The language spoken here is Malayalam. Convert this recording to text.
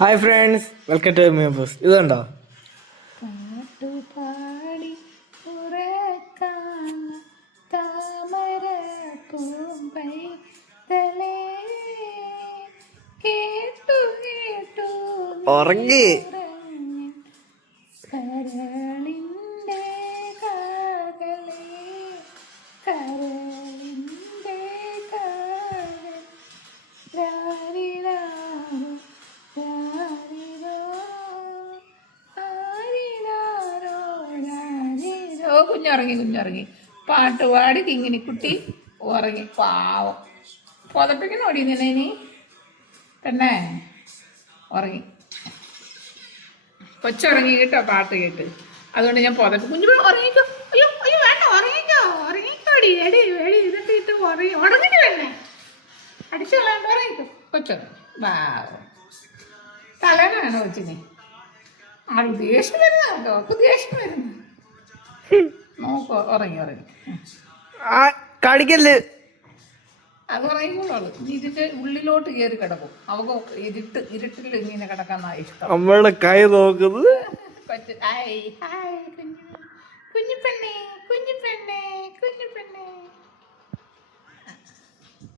Hi friends, welcome to my boss. ഇത് കണ്ടോ? പാട്ടുപാടി ഉറക്കാന താമര പൂമ്പൈതലേ കേട്ടു കേട്ടു ഉറങ്ങി കരളിൻ്റെ കാതലേ കരളിൻ്റെ കാതൽ രാരിരാരോ രാരിരോ ആരിരാരോ രാരിരോ. കുഞ്ഞുറങ്ങി പാട്ടുപാടി കിങ്ങിണിക്കുട്ടി ഉറങ്ങി. പാവം പുതപ്പിക്കണോടി നിന്നെ ഇനി തന്നെ ഉറങ്ങി. കൊച്ചുറങ്ങി കേട്ടോ പാട്ട് കേട്ട്. അതുകൊണ്ട് ഞാൻ കുഞ്ഞു ഉറങ്ങിക്കോ. അയ്യോ അയ്യോ വേണ്ട, ഉറങ്ങിക്കോടി. എടി എടി ഇതൊക്കെ ഇട്ട് ഉറങ്ങിട്ട് വേണ്ടേ, അടിച്ചു കളയാണ്ട് ഉറങ്ങിക്കോ കൊച്ചുറങ്ങി. പാവം തലേനാണ് കൊച്ചിനെ. ആള് ദേഷ്യം വരുന്ന കേട്ടോ, ഒക്കെ ദേഷ്യം വരുന്നു. നോക്കോ ഉറങ്ങി കടിക്കല്. അത് ഉറങ്ങിക്കോളൂ. ഇതിന്റെ ഉള്ളിലോട്ട് കയറി കിടക്കും. അവക്ക് ഇരുട്ടിൽ ഇങ്ങനെ കിടക്കാന്നാ ഇഷ്ടം. നമ്മളുടെ കൈ നോക്കുന്നത് കൊച്ചു ഹായ് ഹായ് കുഞ്ഞു കുഞ്ഞു പെണ്ണേ കുഞ്ഞു പെണ്ണേ കുഞ്ഞു പെണ്ണേ.